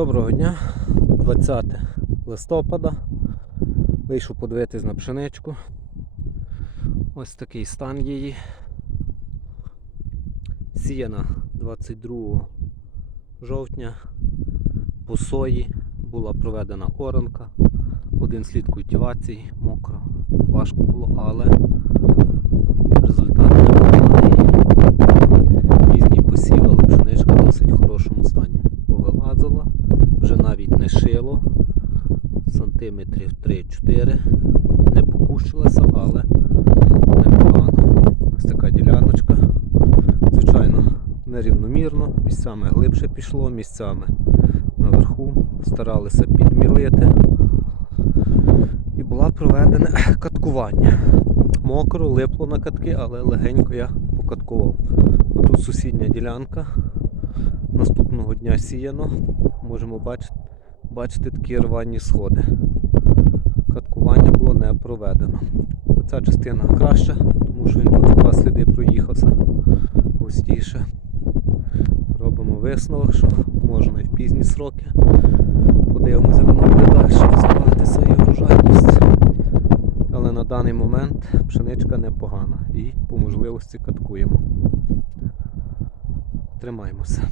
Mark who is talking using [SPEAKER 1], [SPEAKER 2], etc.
[SPEAKER 1] Доброго дня, 20 листопада. Вийшов подивитись на пшеничку. Ось такий стан її. Сіяна 22 жовтня. По сої була проведена оранка. Один слід культивації, мокро. Важко було, але результат непоганий. Пізній посів, але пшеничка в досить хорошому стані. Повилазила, вже навіть не шило. Сантиметрів 3-4. Не покущилася, але непогано. Ось така діляночка. Звичайно, нерівномірно, місцями глибше пішло, місцями наверху. Старалися підмілити. І була проведена каткування. Мокро, липло на катки, але легенько я покаткував. Тут сусідня ділянка. Наступного дня сіяно. Можемо бачити, бачити такі рвані сходи. Каткування було не проведено. Оця частина краща, тому що він тут два сліди проїхався густіше. Робимо висновок, що можна і в пізні сроки. Подивимося, як воно буде далі розвиватися і врожайність. Але на даний момент пшеничка непогана і по можливості каткуємо. Тримаємося.